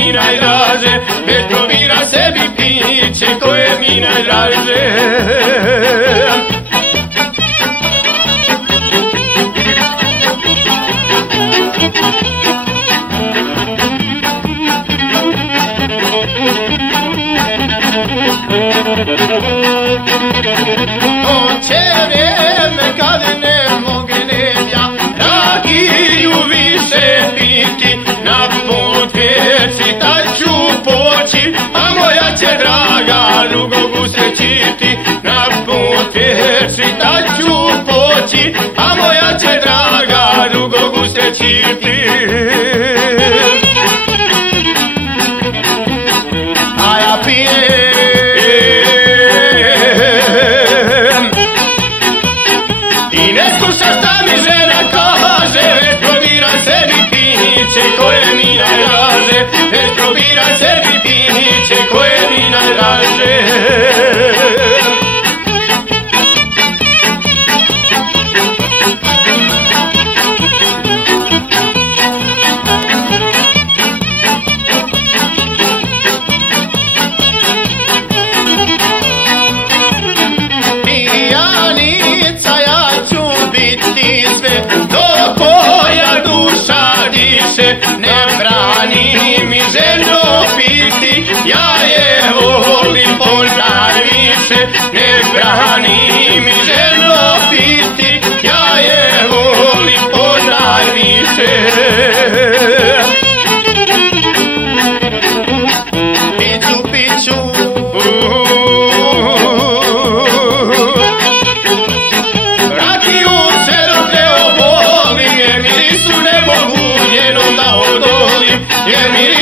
mi najdraže, već probira sebi piće koje mi najdraže. Noće vrijeme kad ne mognem ja rakiju više piti, na put vjeci tad ću poći, a moja će draga drugog usrećiti. Na put vjeci tad ću poći, a moja će draga drugog usrećiti. A ja pijem i ne sluša šta mi žena kaže, već probira sebi piće koje mi najdraže, već probira sebi piće koje mi najdraže. Ne brani mi ženo piti, ja je volim ponad više. Ne brani mi ženo piti, ja je volim ponad više. Piću, piću, rakiju se dok ne oboli, jer mirisu ne mogu njenom da odolim, jer mi